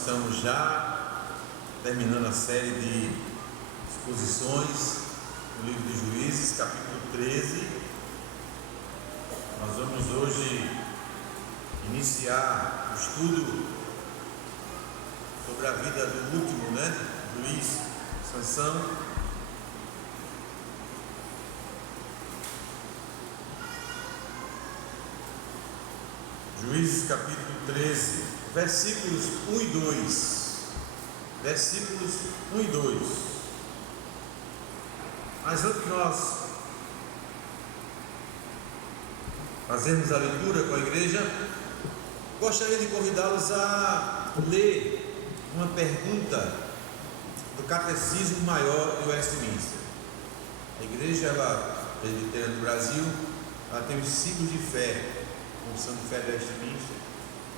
estamos já terminando a série de exposições no livro de Juízes, capítulo 13. Nós vamos hoje iniciar o estudo sobre a vida do último, juiz, Sansão. Juízes capítulo 13, versículos 1 e 2. Versículos 1 e 2. Mas antes de nós fazermos a leitura com a igreja, gostaria de convidá-los a ler uma pergunta do Catecismo Maior de Westminster. A igreja presbiteriana do Brasil, ela tem os ciclos de fé, Confissão de Fé de Westminster,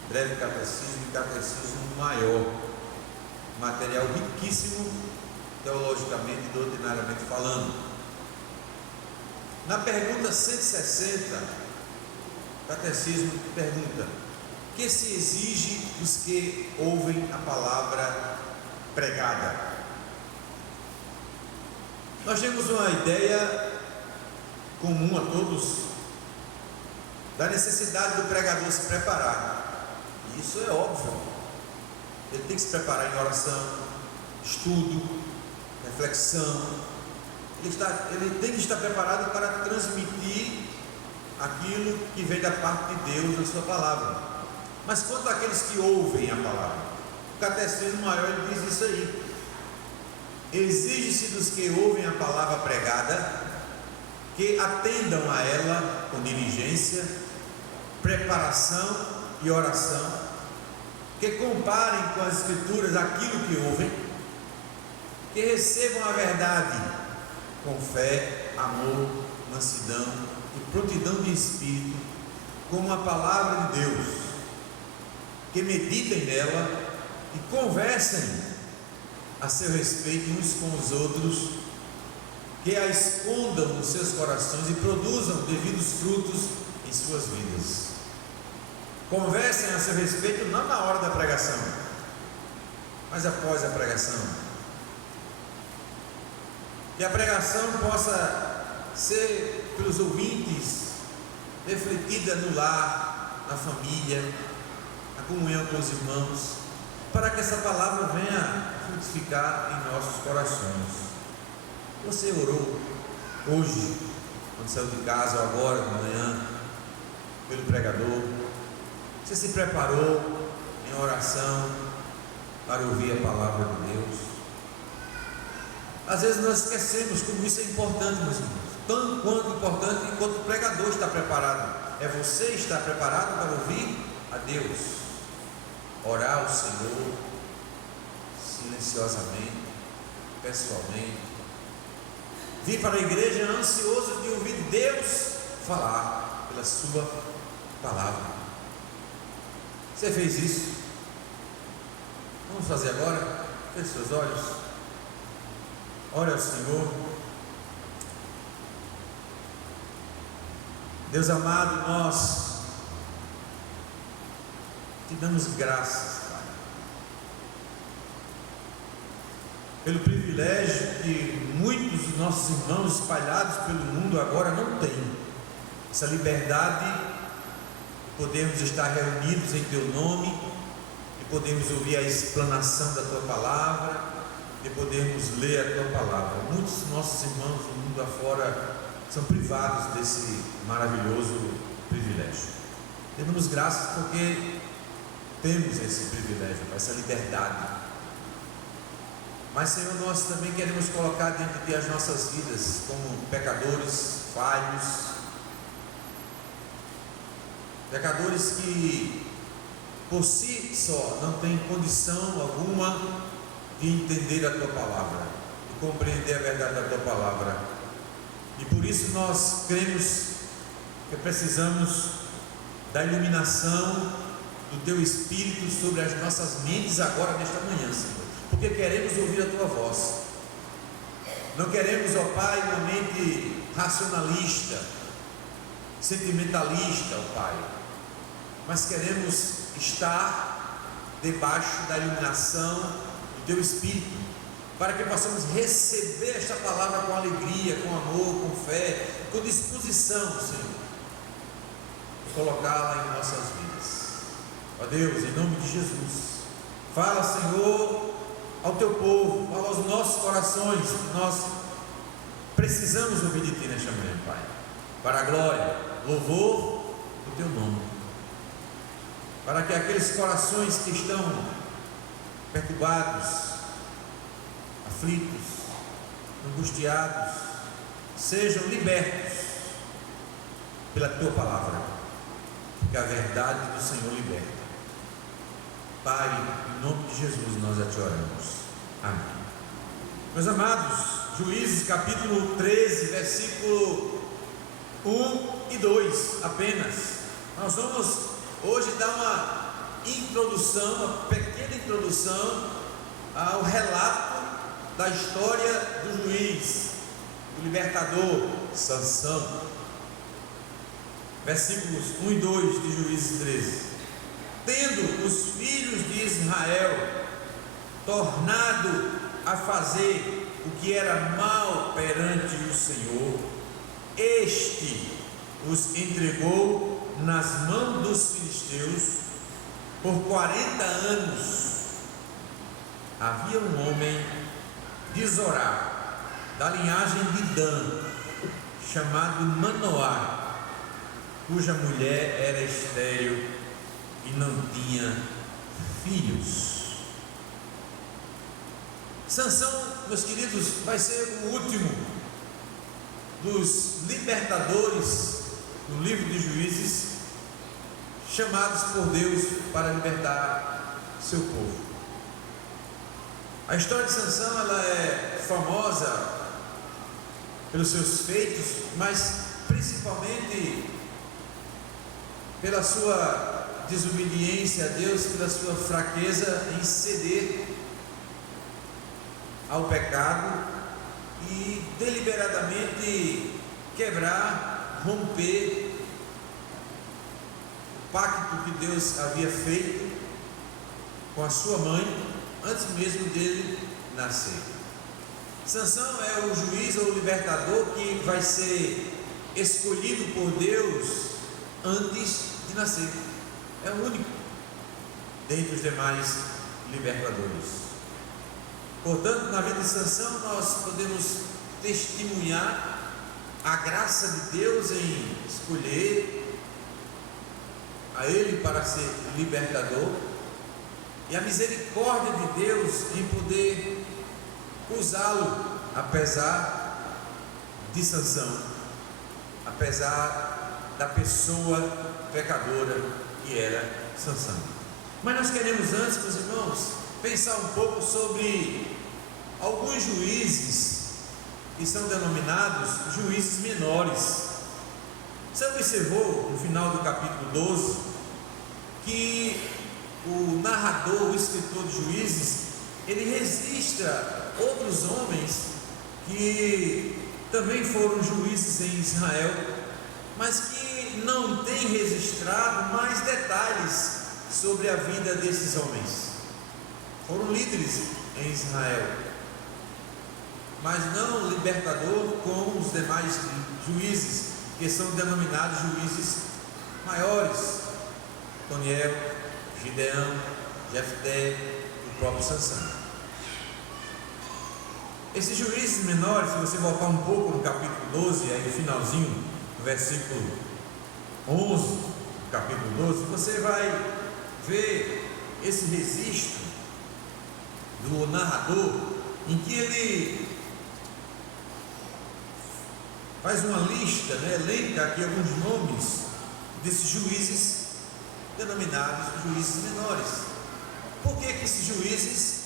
Breve Catecismo e Catecismo Maior, material riquíssimo teologicamente e doutrinariamente falando. Na pergunta 160, o Catecismo pergunta: o que se exige dos que ouvem a palavra pregada? Nós temos uma ideia comum a todos da necessidade do pregador se preparar. E isso é óbvio. Ele tem que se preparar em oração, estudo, reflexão. Ele tem que estar preparado para transmitir aquilo que vem da parte de Deus na sua palavra. Mas quanto àqueles que ouvem a palavra, o Catecismo Maior ele diz isso aí: exige-se dos que ouvem a palavra pregada que atendam a ela com diligência, preparação e oração, que comparem com as Escrituras aquilo que ouvem, que recebam a verdade com fé, amor, mansidão e prontidão de espírito, como a palavra de Deus, que meditem nela e conversem a seu respeito uns com os outros, que a escondam nos seus corações e produzam devidos frutos em suas vidas. Conversem a seu respeito não na hora da pregação, mas após a pregação. Que a pregação possa ser pelos ouvintes refletida no lar, na família, na comunhão com os irmãos, para que essa palavra venha frutificar em nossos corações. Você orou hoje, quando saiu de casa, ou agora de manhã, pelo pregador? Você se preparou em oração para ouvir a palavra de Deus? Às vezes nós esquecemos como isso é importante, meus irmãos. Tanto quanto importante enquanto o pregador está preparado. É você estar preparado para ouvir a Deus, orar ao Senhor silenciosamente, pessoalmente. Vir para a igreja ansioso de ouvir Deus falar pela sua palavra. Você fez isso? Vamos fazer agora? Feche seus olhos. Ore ao Senhor. Deus amado, nós te damos graças, Pai, pelo privilégio que muitos dos nossos irmãos espalhados pelo mundo agora não têm, essa liberdade de podermos estar reunidos em Teu nome, de podermos ouvir a explanação da Tua palavra, de podermos ler a Tua palavra. Muitos dos nossos irmãos do mundo afora são privados desse maravilhoso privilégio. Te damos graças porque temos esse privilégio, essa liberdade. Mas, Senhor, nós também queremos colocar diante de Ti as nossas vidas como pecadores, falhos, pecadores que por si só não têm condição alguma de entender a Tua palavra, de compreender a verdade da Tua palavra. E por isso nós cremos que precisamos da iluminação do Teu Espírito sobre as nossas mentes agora nesta manhã, Senhor, porque queremos ouvir a Tua voz. Não queremos, ó Pai, uma mente racionalista, sentimentalista, ó Pai, mas queremos estar debaixo da iluminação do Teu Espírito, para que possamos receber esta palavra com alegria, com amor, com fé, com disposição, Senhor, e colocá-la em nossas vidas. Ó Deus, em nome de Jesus, fala, Senhor, ao Teu povo, fala aos nossos corações, que nós precisamos ouvir de Ti nesta manhã, Pai, para a glória, louvor do Teu nome, para que aqueles corações que estão perturbados, aflitos, angustiados, sejam libertos pela Tua palavra, porque a verdade do Senhor liberta. Pai, em nome de Jesus nós a Te oramos. Amém. Meus amados, Juízes capítulo 13, versículo 1 e 2 apenas. Nós vamos hoje dar uma introdução, uma pequena introdução ao relato da história do juiz, do libertador Sansão. Versículos 1 e 2 de Juízes 13. Tendo os filhos de Israel tornado a fazer o que era mal perante o Senhor, este os entregou nas mãos dos filisteus por 40 anos. Havia um homem de Zorá, da linhagem de Dan, chamado Manoá, cuja mulher era estéril e não tinha filhos. Sansão, meus queridos, vai ser o último dos libertadores do livro de Juízes, chamados por Deus para libertar seu povo. A história de Sansão, ela é famosa pelos seus feitos, mas principalmente pela sua desobediência a Deus, pela sua fraqueza em ceder ao pecado e deliberadamente quebrar, romper o pacto que Deus havia feito com a sua mãe antes mesmo dele nascer. Sansão é o juiz ou o libertador que vai ser escolhido por Deus antes de nascer. É o único dentre os demais libertadores. Portanto, na vida de Sansão nós podemos testemunhar a graça de Deus em escolher a ele para ser libertador e a misericórdia de Deus em poder usá-lo apesar de Sansão, apesar da pessoa pecadora que era Sansão. Mas nós queremos antes, meus irmãos, pensar um pouco sobre alguns juízes que são denominados juízes menores. Você observou no final do capítulo 12 que o narrador, o escritor de Juízes, ele registra outros homens que também foram juízes em Israel, mas que não tem registrado mais detalhes sobre a vida desses homens. Foram líderes em Israel, mas não libertador como os demais juízes, que são denominados juízes maiores: Otoniel, Gideão, Jefté e o próprio Sansão. Esses juízes menores, se você voltar um pouco no capítulo 12, aí no finalzinho, no versículo 11 do capítulo 12, você vai ver esse registro do narrador, em que ele faz uma lista, elenca aqui alguns nomes desses juízes denominados juízes menores. Por que esses juízes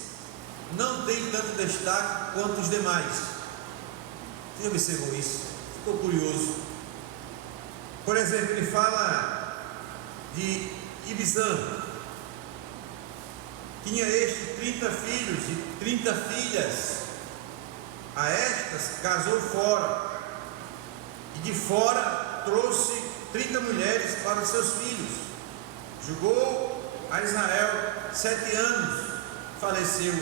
não têm tanto destaque quanto os demais? Você observou isso? Ficou curioso? Por exemplo, ele fala de Ibizam. Tinha este 30 filhos e 30 filhas. A estas casou fora, e de fora trouxe 30 mulheres para os seus filhos. Julgou a Israel 7 anos, faleceu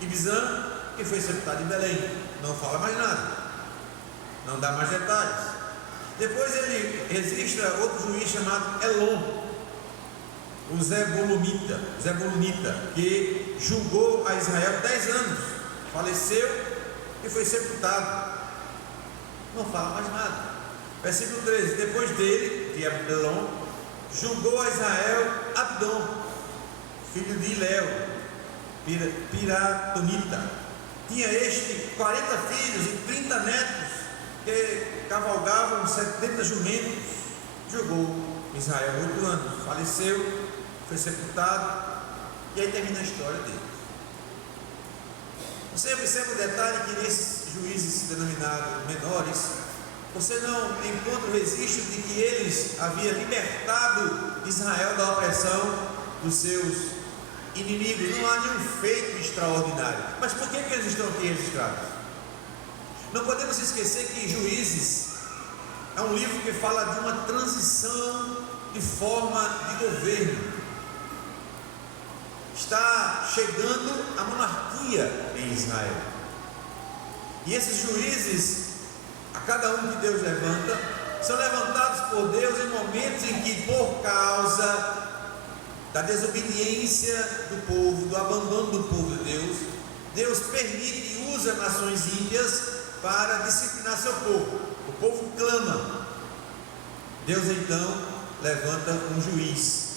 Ibzan e foi sepultado em Belém. Não fala mais nada, não dá mais detalhes. Depois ele registra outro juiz chamado Elon, o Zebulunita, que julgou a Israel 10 anos, faleceu e foi sepultado. Não fala mais nada. Versículo 13: depois dele, que é Elon, julgou a Israel Abdon, filho de Iléu, Piratonita. Tinha este 40 filhos e 30 netos, que cavalgavam 70 jumentos. Julgou Israel 8 anos, faleceu, foi sepultado, e aí termina a história dele. Você observa o detalhe que nesses juízes denominados menores, você não encontra o registro de que eles haviam libertado Israel da opressão dos seus inimigos. Não há nenhum feito extraordinário. Mas por que eles estão aqui registrados? Não podemos esquecer que Juízes é um livro que fala de uma transição de forma de governo. Está chegando a monarquia em Israel. E esses juízes, a cada um que Deus levanta, são levantados por Deus em momentos em que, por causa da desobediência do povo, do abandono do povo de Deus, Deus permite e usa nações ímpias para disciplinar seu povo. O povo clama. Deus então levanta um juiz.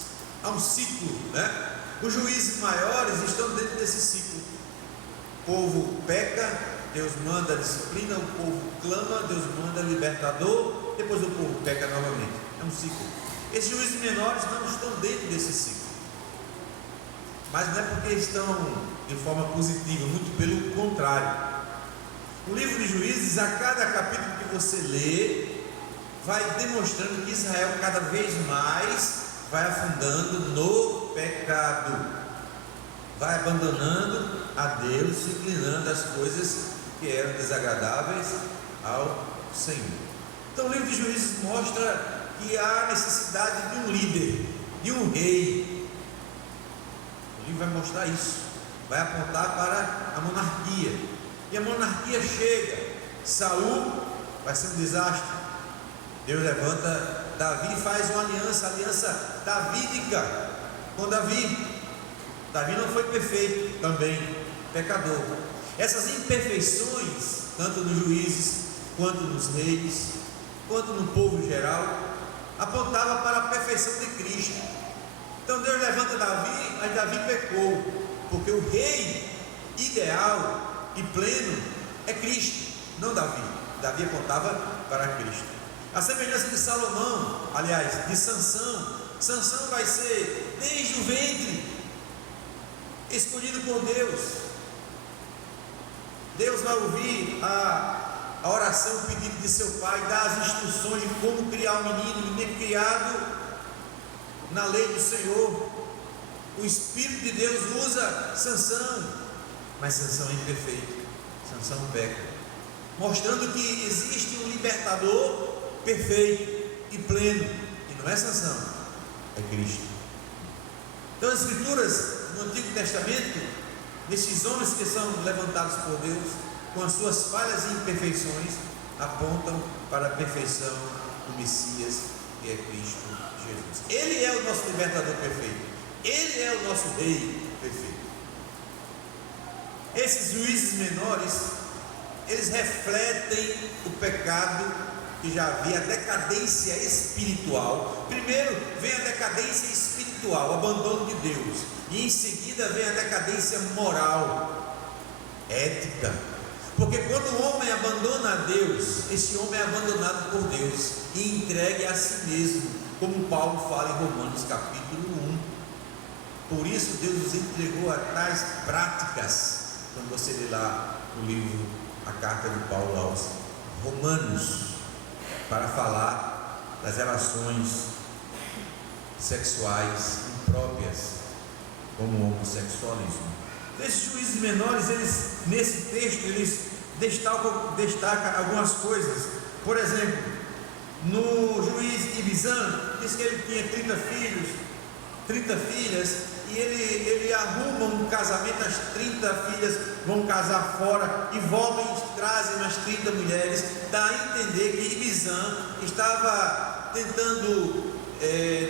Há um ciclo, né? Os juízes maiores estão dentro desse ciclo. O povo peca, Deus manda a disciplina, o povo clama, Deus manda libertador, depois o povo peca novamente. É um ciclo. Esses juízes menores não estão dentro desse ciclo. Mas não é porque estão de forma positiva, muito pelo contrário. O livro de Juízes, a cada capítulo que você lê, vai demonstrando que Israel cada vez mais vai afundando no pecado, vai abandonando a Deus, se inclinando às coisas que eram desagradáveis ao Senhor. Então o livro de Juízes mostra que há necessidade de um líder, de um rei. O livro vai mostrar isso, vai apontar para a monarquia, e a monarquia chega. Saul vai ser um desastre. Deus levanta Davi e faz uma aliança davídica com Davi. Davi não foi perfeito, também pecador. Essas imperfeições, tanto nos juízes, quanto nos reis, quanto no povo geral, apontava para a perfeição de Cristo. Então Deus levanta Davi, mas Davi pecou, porque o rei ideal e pleno é Cristo, não Davi. Davi apontava para Cristo. A semelhança de Salomão, aliás, de Sansão. Sansão vai ser desde o ventre escolhido por Deus. Deus vai ouvir a oração, o pedido de seu pai, dar as instruções de como criar um menino criado na lei do Senhor. O Espírito de Deus usa Sansão, mas Sansão é imperfeito, Sansão peca, mostrando que existe um libertador perfeito e pleno, e não é Sansão, é Cristo. Então as Escrituras no Antigo Testamento, esses homens que são levantados por Deus, com as suas falhas e imperfeições, apontam para a perfeição do Messias, que é Cristo Jesus. Ele é o nosso libertador perfeito, Ele é o nosso Rei perfeito. Esses juízes menores, eles refletem o pecado que já havia, a decadência espiritual. Primeiro vem a decadência espiritual, o abandono de Deus, e em seguida vem a decadência moral, ética. Porque quando o homem abandona a Deus, esse homem é abandonado por Deus e entregue a si mesmo, como Paulo fala em Romanos capítulo 1. Por isso Deus nos entregou a tais práticas. Quando você lê lá o livro, a carta de Paulo aos Romanos, para falar das relações sexuais impróprias, como o homossexualismo. Esses juízes menores, eles, nesse texto, eles destacam algumas coisas. Por exemplo, no juiz Ibzan, diz que ele tinha 30 filhos 30 filhas, e ele arruma um casamento, as 30 filhas vão casar fora e voltam e trazem mais 30 mulheres. Dá a entender que Ibizam estava tentando,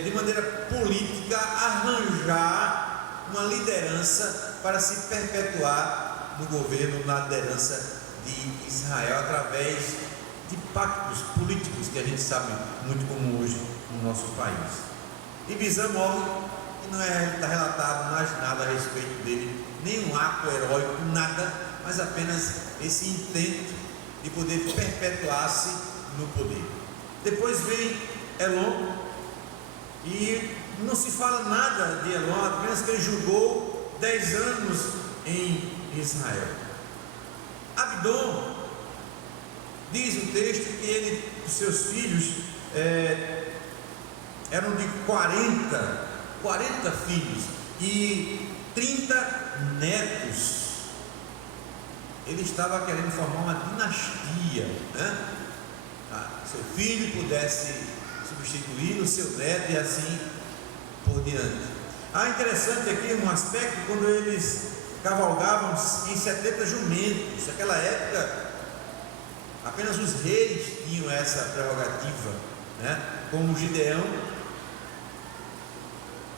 de maneira política, arranjar uma liderança para se perpetuar no governo, na liderança de Israel, através de pactos políticos que a gente sabe muito comum hoje no nosso país. Ibizam morre e não está relatado mais nada a respeito dele, nenhum ato heróico, nada, mas apenas esse intento de poder perpetuar-se no poder. Depois vem Elon, e não se fala nada de Elon, apenas que ele julgou 10 anos em Israel. Abdon, diz o texto que os seus filhos eram de 40 filhos e 30 netos. Ele estava querendo formar uma dinastia, né? Seu filho pudesse substituir o seu neto e assim por diante. Interessante aqui um aspecto, quando eles cavalgavam em 70 jumentos. Naquela época apenas os reis tinham essa prerrogativa, né? Como Gideão.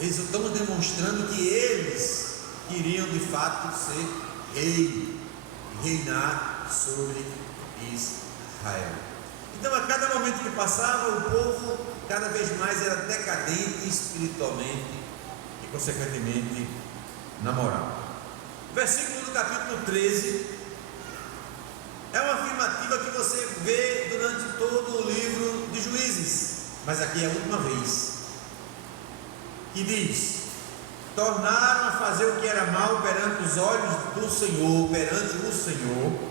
Eles estão demonstrando que eles queriam de fato ser rei, reinar sobre Israel. Então, a cada momento que passava, o povo cada vez mais era decadente espiritualmente e, consequentemente, na moral. Versículo do capítulo 13 é uma afirmativa que você vê durante todo o livro de Juízes, mas aqui é a última vez, que diz: tornaram a fazer o que era mal perante os olhos do Senhor, perante o Senhor.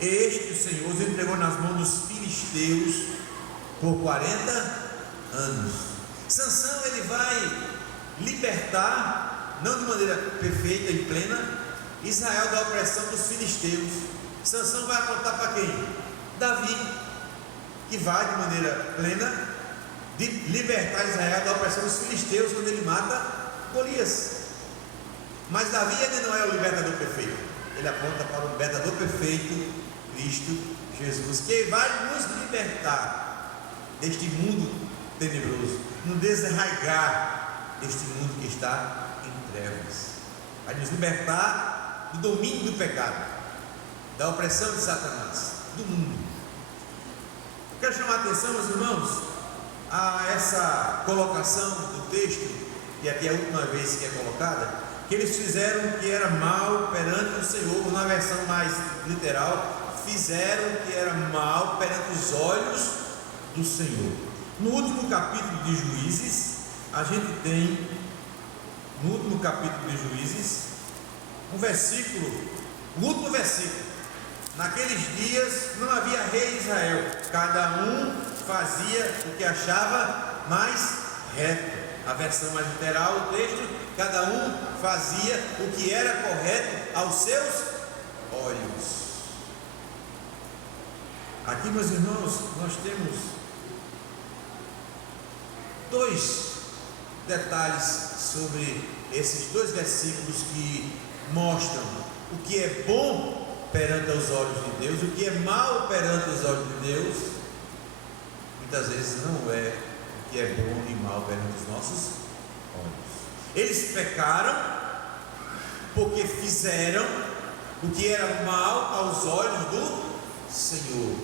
Este o Senhor os entregou nas mãos dos filisteus por 40 anos. Sansão, ele vai libertar, não de maneira perfeita e plena, Israel da opressão dos filisteus. Sansão vai apontar para quem? Davi, que vai de maneira plena de libertar Israel da opressão dos filisteus, quando ele mata Golias. Mas Davi, ele não é o libertador perfeito, ele aponta para o libertador perfeito, Cristo Jesus, que vai nos libertar deste mundo tenebroso, nos desarraigar deste mundo que está em trevas, vai nos libertar do domínio do pecado, da opressão de Satanás, do mundo. Eu quero chamar a atenção, meus irmãos, a essa colocação do texto, e aqui é a última vez que é colocada, que eles fizeram o que era mal perante o Senhor. Na versão mais literal, fizeram o que era mal perante os olhos do Senhor. No último capítulo de Juízes, a gente tem, no último capítulo de Juízes, um versículo, o último versículo: naqueles dias não havia rei em Israel, cada um fazia o que achava mais reto. A versão mais literal, o texto: cada um fazia o que era correto aos seus olhos. Aqui, meus irmãos, nós temos dois detalhes sobre esses dois versículos que mostram o que é bom perante os olhos de Deus, o que é mal perante os olhos de Deus. Muitas vezes não é o que é bom e mal perante os nossos olhos. Eles pecaram porque fizeram o que era mal aos olhos do Senhor,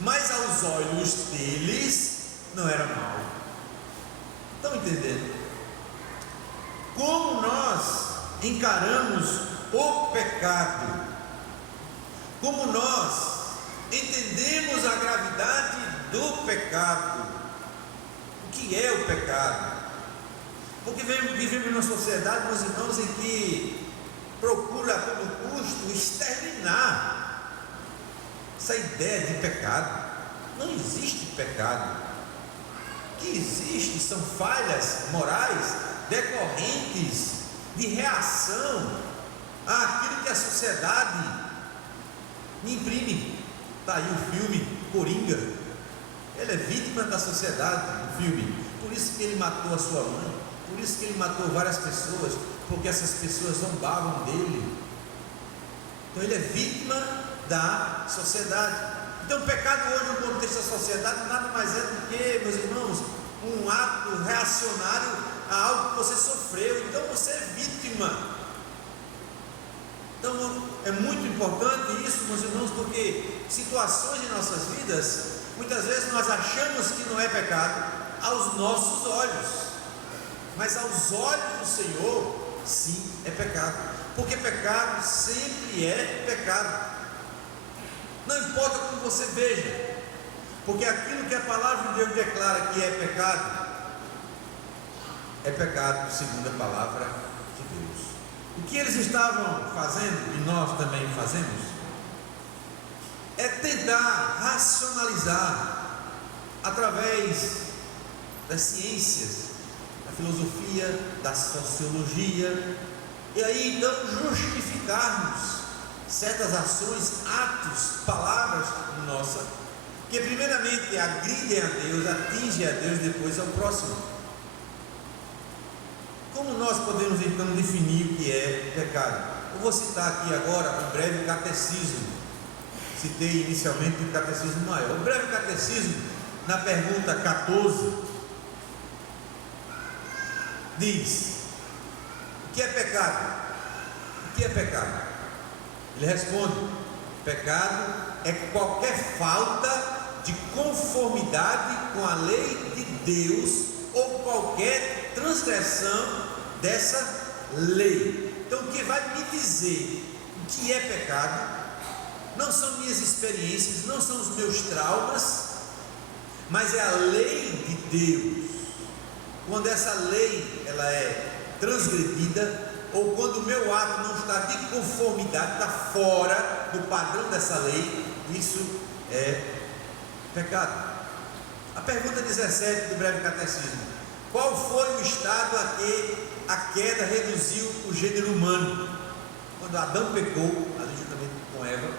mas aos olhos deles não era mal. Estão entendendo? Como nós encaramos o pecado, como nós entendemos a gravidade do pecado, o que é o pecado? Porque vivemos numa sociedade, meus irmãos, em que procura a todo custo exterminar essa ideia de pecado. Não existe pecado. O que existe são falhas morais decorrentes de reação àquilo que a sociedade imprime. Está aí o filme Coringa. Ele é vítima da sociedade, o filme. Por isso que ele matou a sua mãe. Por isso que ele matou várias pessoas, porque essas pessoas zombavam dele. Então ele é vítima da sociedade. Então o pecado hoje no contexto da sociedade nada mais é do que, meus irmãos, um ato reacionário a algo que você sofreu. Então você é vítima. Então é muito importante isso, meus irmãos, porque situações em nossas vidas, muitas vezes nós achamos que não é pecado aos nossos olhos, mas aos olhos do Senhor, sim, é pecado, porque pecado sempre é pecado, não importa como você veja, porque aquilo que a palavra de Deus declara que é pecado segundo a palavra de Deus. O que eles estavam fazendo, e nós também fazemos, é tentar racionalizar através das ciências, da filosofia, da sociologia, e aí então justificarmos certas ações, atos, palavras nossas, que primeiramente agridem a Deus, atingem a Deus, depois ao próximo. Como nós podemos então definir o que é pecado? Eu vou citar aqui agora um breve catecismo. Citei inicialmente o catecismo maior. O breve catecismo, na pergunta 14, diz: o que é pecado? O que é pecado? Ele responde: pecado é qualquer falta de conformidade com a lei de Deus ou qualquer transgressão dessa lei. Então o que vai me dizer o que é pecado não são minhas experiências, não são os meus traumas, mas é a lei de Deus. Quando essa lei ela é transgredida, ou quando o meu ato não está de conformidade, está fora do padrão dessa lei, isso é pecado. A pergunta 17 do breve catecismo: qual foi o estado a que a queda reduziu o gênero humano? Quando Adão pecou, ali juntamente com Eva,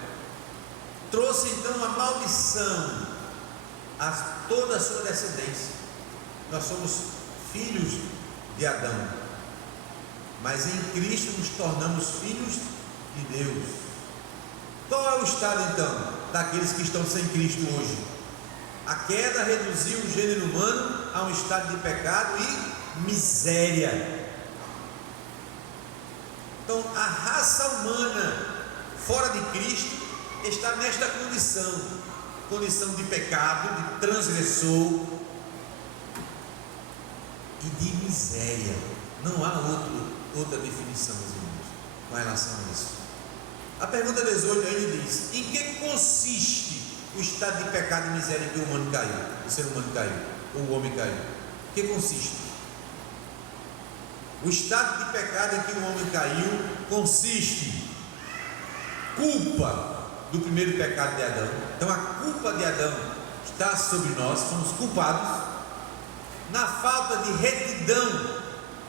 trouxe então uma maldição a toda a sua descendência. Nós somos filhos de Adão, mas em Cristo nos tornamos filhos de Deus. Qual é o estado então daqueles que estão sem Cristo hoje? A queda reduziu o gênero humano a um estado de pecado e miséria. Então a raça humana fora de Cristo está nesta condição de pecado, de transgressor e de miséria. Não há outra definição, meus irmãos, com relação a isso. A pergunta 18 ainda diz: em que consiste o estado de pecado e miséria em que o humano caiu, o ser humano caiu, ou o homem caiu? O que consiste? O estado de pecado em que o homem caiu consiste culpa do primeiro pecado de Adão. Então a culpa de Adão está sobre nós, somos culpados. Na falta de retidão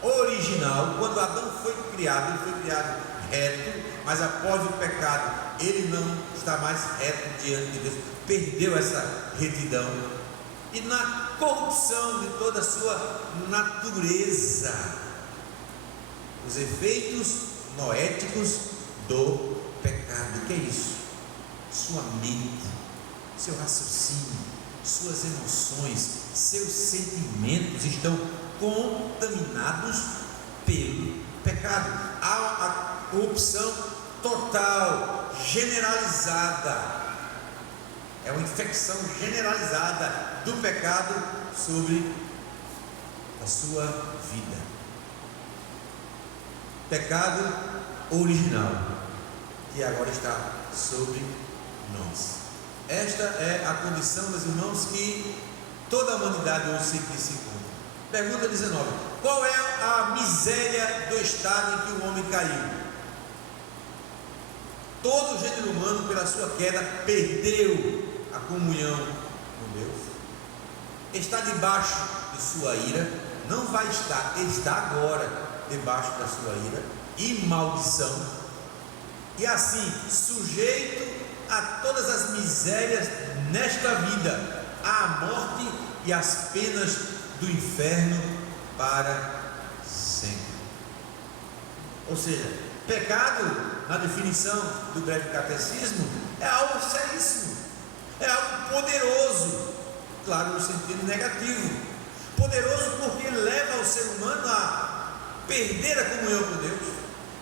original, quando Adão foi criado, ele foi criado reto, mas após o pecado, ele não está mais reto diante de Deus, perdeu essa retidão. E na corrupção de toda a sua natureza, os efeitos noéticos do pecado. O que é isso? Sua mente, seu raciocínio, suas emoções, seus sentimentos estão contaminados pelo pecado. Há a corrupção total, generalizada, é uma infecção generalizada do pecado sobre a sua vida. Pecado original, que agora está sobre nós. Esta é a condição, meus irmãos, que toda a humanidade hoje se encontra. Pergunta 19: qual é a miséria do estado em que o homem caiu? Todo o gênero humano, pela sua queda, perdeu a comunhão com Deus, está debaixo de sua ira, não vai estar, está agora debaixo da sua ira e maldição, e assim sujeito a todas as misérias nesta vida, à morte e às penas do inferno para sempre. Ou seja, pecado, na definição do breve catecismo, é algo seríssimo, é algo poderoso, claro, no sentido negativo. Poderoso porque ele leva o ser humano a perder a comunhão com Deus,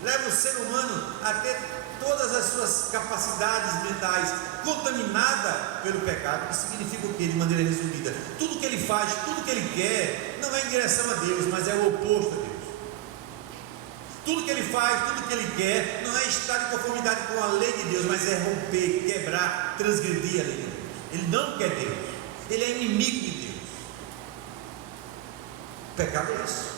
leva o ser humano a ter todas as suas capacidades mentais contaminadas pelo pecado, que significa o que, de maneira resumida? Tudo que ele faz, tudo que ele quer, não é em direção a Deus, mas é o oposto a Deus. Tudo que ele faz, tudo que ele quer, não é estar em conformidade com a lei de Deus, mas é romper, quebrar, transgredir a lei de Deus. Ele não quer Deus, ele é inimigo de Deus. O pecado é isso.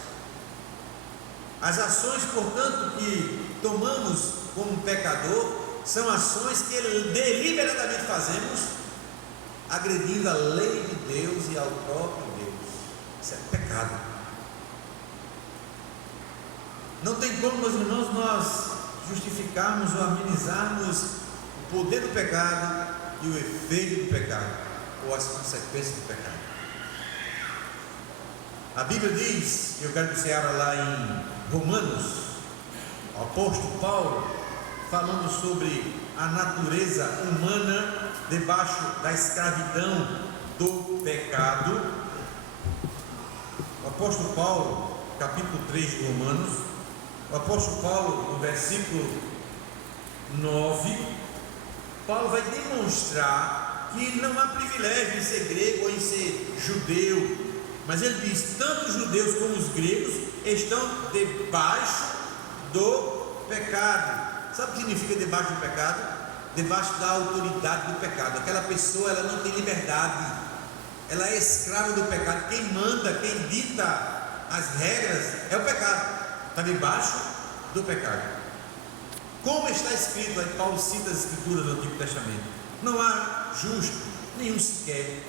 As ações, portanto, que tomamos como pecador, são ações que deliberadamente fazemos, agredindo a lei de Deus e ao próprio Deus. Isso é pecado. Não tem como, meus irmãos, nós justificarmos ou amenizarmos o poder do pecado e o efeito do pecado, ou as consequências do pecado. A Bíblia diz, eu quero que você abra lá em Romanos, o apóstolo Paulo, falando sobre a natureza humana debaixo da escravidão do pecado. O apóstolo Paulo, capítulo 3 de Romanos, o apóstolo Paulo, no versículo 9, Paulo vai demonstrar que não há privilégio em ser grego ou em ser judeu, mas ele diz: tanto os judeus como os gregos estão debaixo do pecado. Sabe o que significa debaixo do pecado? Debaixo da autoridade do pecado. Aquela pessoa, ela não tem liberdade, ela é escrava do pecado. Quem manda, quem dita as regras é o pecado, está debaixo do pecado. Como está escrito, aí Paulo cita as escrituras do Antigo Testamento: não há justo, nenhum sequer,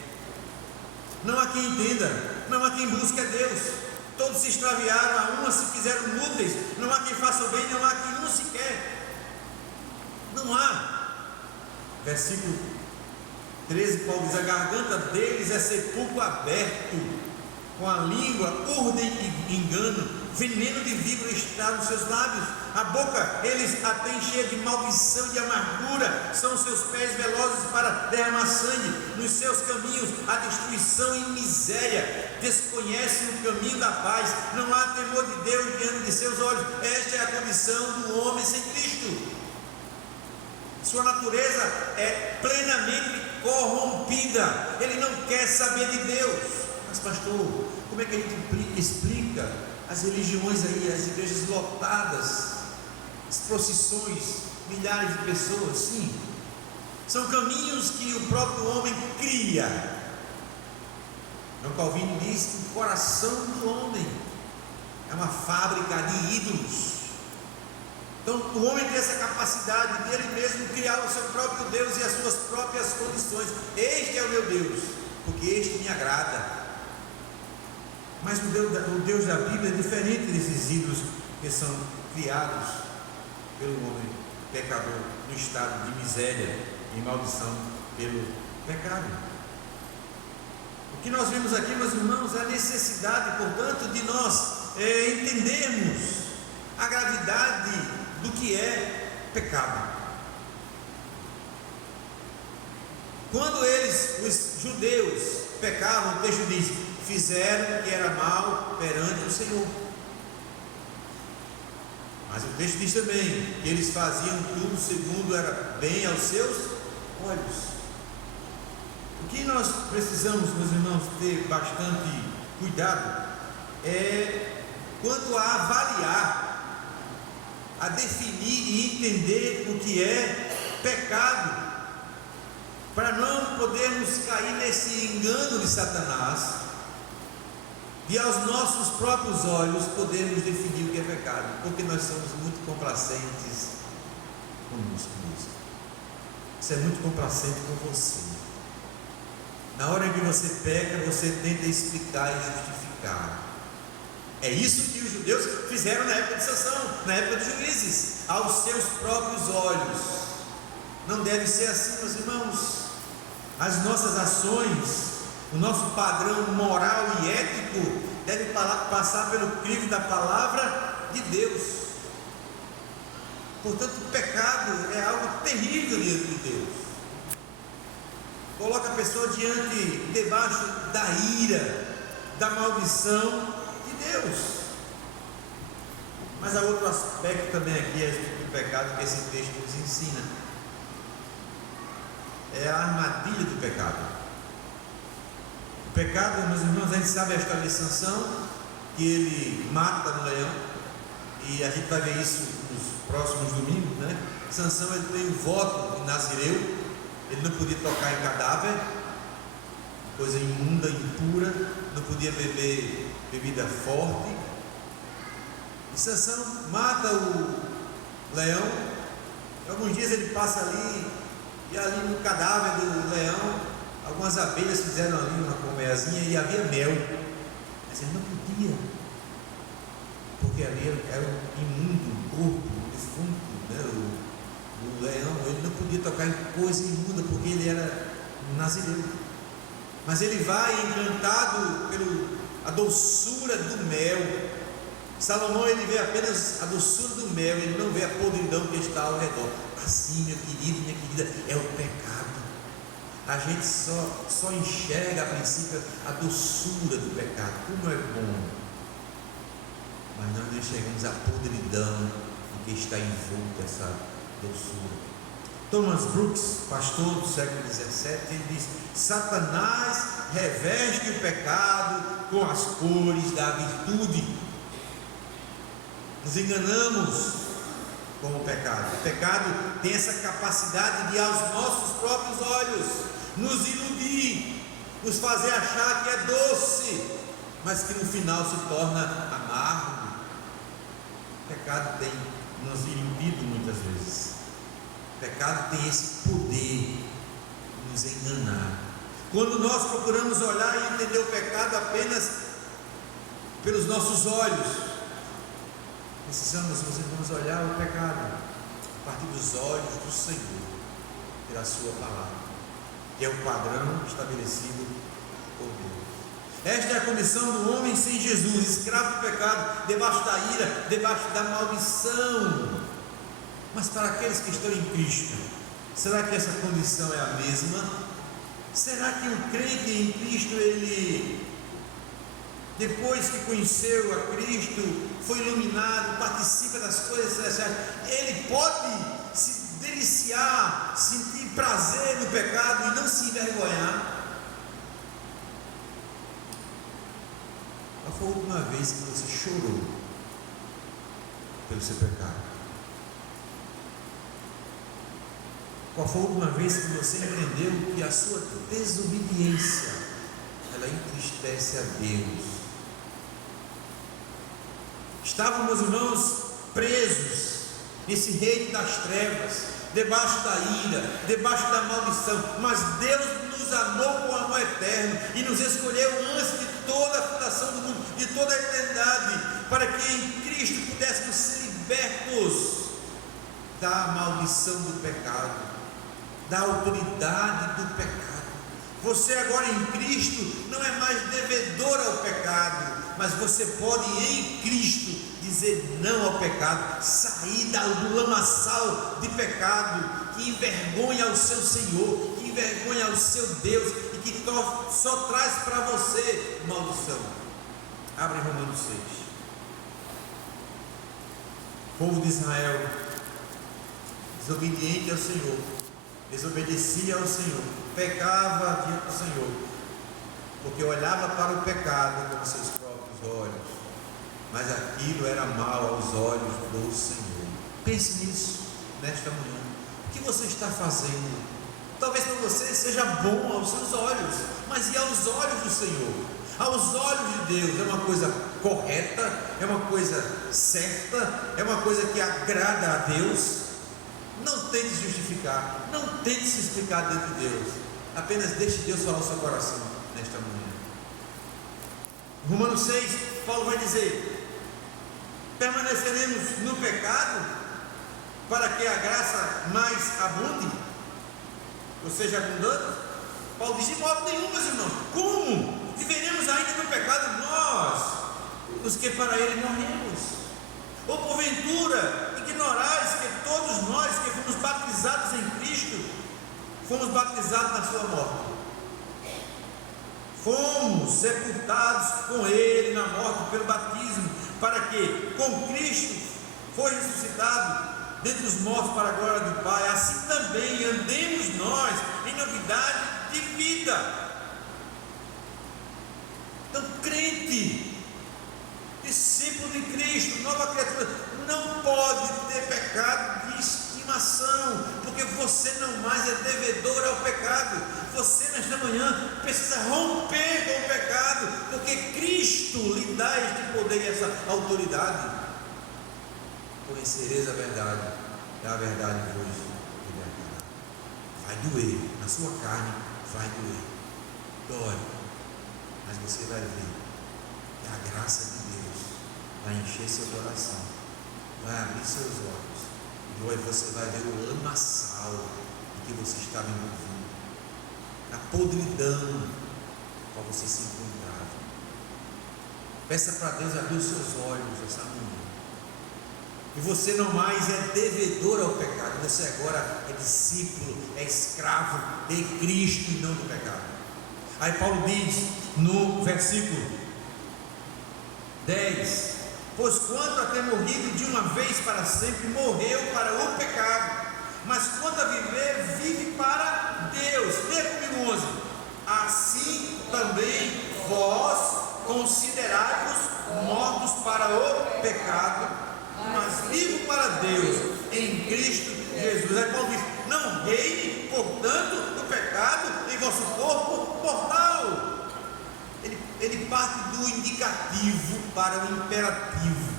não há quem entenda, não há quem busque a Deus, todos se extraviaram, a uma se fizeram inúteis, não há quem faça o bem, não há quem um sequer, não há. Versículo 13, Paulo diz: a garganta deles é sepulcro aberto, com a língua urdem e engano, veneno de víbora está nos seus lábios, a boca eles a têm cheia de maldição e de amargura, são os seus pés velozes para derramar sangue, nos seus caminhos há destruição e miséria, desconhecem o caminho da paz, não há temor de Deus diante de seus olhos. Esta é a condição do homem sem Cristo. Sua natureza é plenamente corrompida, ele não quer saber de Deus. Mas pastor, como é que a gente explica as religiões aí, as igrejas lotadas, as procissões, milhares de pessoas? Sim, são caminhos que o próprio homem cria. João Calvino diz que o coração do homem é uma fábrica de ídolos. Então o homem tem essa capacidade de ele mesmo criar o seu próprio Deus e as suas próprias condições. Este é o meu Deus, porque este me agrada. Mas o Deus da Bíblia é diferente desses ídolos que são criados pelo homem pecador, no estado de miséria e maldição pelo pecado. O que nós vemos aqui, meus irmãos, é a necessidade, portanto, de nós entendermos a gravidade do que é pecado. Quando os judeus, pecavam, o texto diz: fizeram o que era mal perante o Senhor. Mas o texto diz também que eles faziam tudo segundo era bem aos seus olhos. O que nós precisamos, meus irmãos, ter bastante cuidado é quanto a avaliar, a definir e entender o que é pecado, para não podermos cair nesse engano de Satanás e aos nossos próprios olhos podermos definir o que é pecado, porque nós somos muito complacentes conosco mesmo. Você é muito complacente com você. Na hora que você peca, você tenta explicar e justificar. É isso que os judeus fizeram na época de Sansão, na época dos juízes, aos seus próprios olhos. Não deve ser assim, meus irmãos. As nossas ações, o nosso padrão moral e ético deve passar pelo crivo da palavra de Deus. Portanto, o pecado é algo terrível diante de Deus. Coloca a pessoa debaixo da ira, da maldição de Deus. Mas há outro aspecto também aqui do pecado que esse texto nos ensina. É a armadilha do pecado. O pecado, meus irmãos, a gente sabe a história de Sansão, que ele mata no leão, e a gente vai ver isso nos próximos domingos, né? Sansão, ele tem o voto de Nazireu, ele não podia tocar em cadáver, coisa imunda, impura, não podia beber bebida forte. E Sansão mata o leão. Alguns dias ele passa ali, e ali no cadáver do leão, algumas abelhas fizeram ali uma colmeiazinha e havia mel. Mas ele não podia, porque ali era um imundo, um corpo defunto, né? O leão, ele não podia tocar em coisa imunda, porque ele era nazireu. Mas ele vai encantado pela doçura do mel. Salomão, ele vê apenas a doçura do mel, ele não vê a podridão que está ao redor. Assim, meu querido, minha querida, é o pecado. A gente só enxerga a princípio a doçura do pecado, como é bom, mas nós não enxergamos a podridão em que está envolta essa doçura. Thomas Brooks, pastor do século XVII, ele diz: Satanás reveste o pecado com as cores da virtude. Nos enganamos com o pecado. O pecado tem essa capacidade de, aos nossos próprios olhos, nos iludir, nos fazer achar que é doce, mas que no final se torna amargo. O pecado tem nos iludido muitas vezes. O pecado tem esse poder de nos enganar. Quando nós procuramos olhar e entender o pecado apenas pelos nossos olhos, precisamos, meus irmãos, olhar o pecado a partir dos olhos do Senhor, pela sua palavra, que é o padrão estabelecido por Deus. Esta é a condição do homem sem Jesus, escravo do pecado, debaixo da ira, debaixo da maldição. Mas para aqueles que estão em Cristo, será que essa condição é a mesma? Será que o crente em Cristo, ele, depois que conheceu a Cristo, foi iluminado, participa das coisas celestiais, ele pode se deliciar, sentir prazer no pecado e não se envergonhar? Qual foi a última vez que você chorou pelo seu pecado? Qual foi a última vez que você entendeu que a sua desobediência, ela entristece a Deus? Estávamos, irmãos, presos nesse reino das trevas, debaixo da ira, debaixo da maldição, mas Deus nos amou com amor eterno e nos escolheu antes de toda a fundação do mundo, de toda a eternidade, para que em Cristo pudéssemos ser libertos da maldição do pecado, da autoridade do pecado. Você agora em Cristo não é mais devedor ao pecado, mas você pode em Cristo dizer não ao pecado, sair do lamaçal de pecado que envergonha o seu Senhor, que envergonha o seu Deus e que só traz para você maldição. Abre Romanos 6. O povo de Israel, desobediente ao Senhor, desobedecia ao Senhor, pecava diante do Senhor, porque olhava para o pecado com seus próprios olhos, mas aquilo era mal aos olhos do Senhor. Pense nisso nesta manhã. O que você está fazendo? Talvez para você seja bom aos seus olhos, mas e aos olhos do Senhor? Aos olhos de Deus é uma coisa correta, é uma coisa certa, é uma coisa que agrada a Deus? Não tente justificar, não tente se explicar diante de Deus, apenas deixe Deus falar o seu coração nesta manhã. Em Romanos 6, Paulo vai dizer: permaneceremos no pecado para que a graça mais abunde, ou seja, abundante? Paulo diz: de modo nenhum, meus irmãos. Como? Viveremos ainda no pecado nós, os que para Ele morremos? Ou porventura ignorais que todos nós que fomos batizados em Cristo, fomos batizados na sua morte? Fomos sepultados com Ele na morte pelo batismo, para que com Cristo foi ressuscitado dentre os mortos para a glória do Pai, assim também andemos nós em novidade de vida. Então, crente, discípulo de Cristo, nova criatura, não pode ter pecado de estimação, porque você não mais é devedor ao pecado. Você nesta manhã precisa romper com o pecado, porque Cristo lhe dá este poder e essa autoridade. Conhecereis a verdade, e a verdade vos libertará. Vai doer, na sua carne vai doer, dói, mas você vai ver que a graça de Deus vai encher seu coração, vai abrir seus olhos, e hoje você vai ver o lamaçal em que você estava envolvido, a podridão para você se encontrar. Peça para Deus abrir os seus olhos essa manhã. E você não mais é devedor ao pecado, você agora é discípulo, é escravo de Cristo e não do pecado. Aí Paulo diz no versículo 10: pois quanto a ter morrido de uma vez para sempre, morreu para o pecado, mas quanto a viver, vive para Deus. Leia comigo 11: assim também vós considerai-vos mortos para o pecado, mas vivo para Deus em Cristo Jesus. Aí Paulo diz: não reine, portanto, o pecado em vosso corpo mortal. Ele parte do indicativo para o imperativo.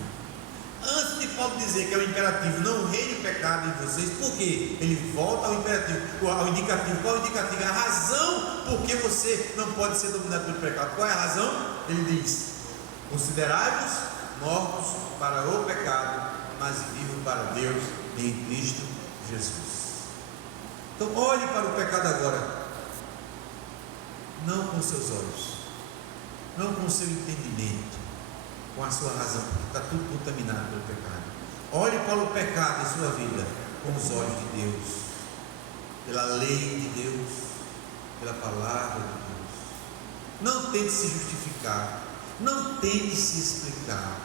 Antes de Paulo dizer que é o imperativo, não reine o pecado em vocês, por quê? Ele volta ao imperativo, ao indicativo. Qual é o indicativo? É a razão por que você não pode ser dominado pelo pecado. Qual é a razão? Ele diz: considerai-vos mortos para o pecado, mas vivos para Deus em Cristo Jesus. Então olhe para o pecado agora, não com seus olhos, não com o seu entendimento, com a sua razão, porque está tudo contaminado pelo pecado. Olhe para o pecado em sua vida com os olhos de Deus, pela lei de Deus, pela palavra de Deus. Não tente se justificar, não tente se explicar.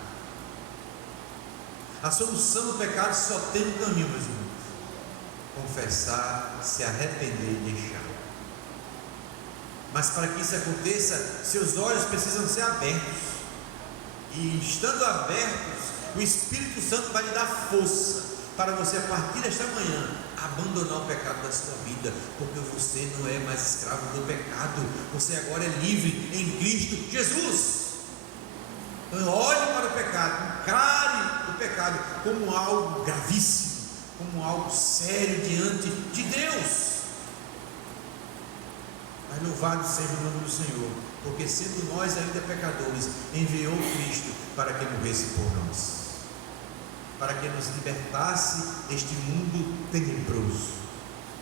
A solução do pecado só tem um caminho, meus irmãos: confessar, se arrepender e deixar. Mas para que isso aconteça, seus olhos precisam ser abertos, e estando abertos, o Espírito Santo vai lhe dar força para você, a partir desta manhã, abandonar o pecado da sua vida, porque você não é mais escravo do pecado, você agora é livre em Cristo Jesus. Então olhe para o pecado, encare o pecado como algo gravíssimo, como algo sério diante de Deus. Mas louvado seja o nome do Senhor, porque sendo nós ainda pecadores, enviou Cristo para que morresse por nós, para que nos libertasse deste mundo tenebroso,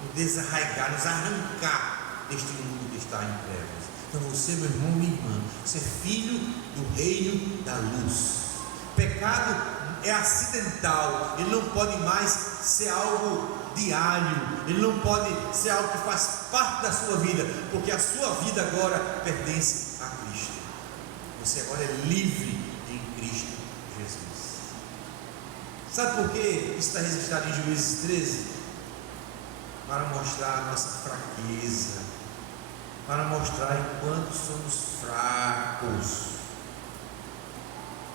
nos desarraigar, nos arrancar deste mundo que está em trevas. Então você, meu irmão, minha irmã, você é filho do reino da luz. Pecado é acidental, ele não pode mais ser algo diário, ele não pode ser algo que faz parte da sua vida, porque a sua vida agora pertence a Cristo. Você agora é livre em Cristo Jesus. Sabe por que isso está registrado em Juízes 13? Para mostrar a nossa fraqueza, para mostrar enquanto somos fracos,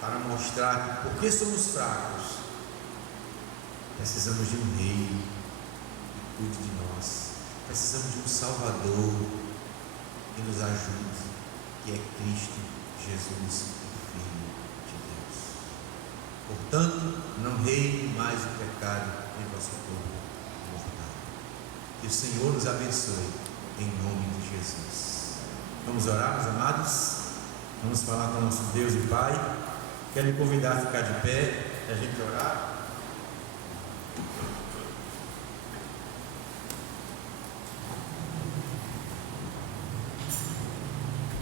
para mostrar que porque somos fracos, precisamos de um rei que cuide de nós, precisamos de um Salvador que nos ajude, que é Cristo Jesus, o Filho de Deus. Portanto, não reine mais o pecado em vosso corpo mortal. Que o Senhor nos abençoe em nome de Jesus. Vamos orar, meus amados? Vamos falar com o nosso Deus e Pai. Quero lhe convidar a ficar de pé e a gente orar.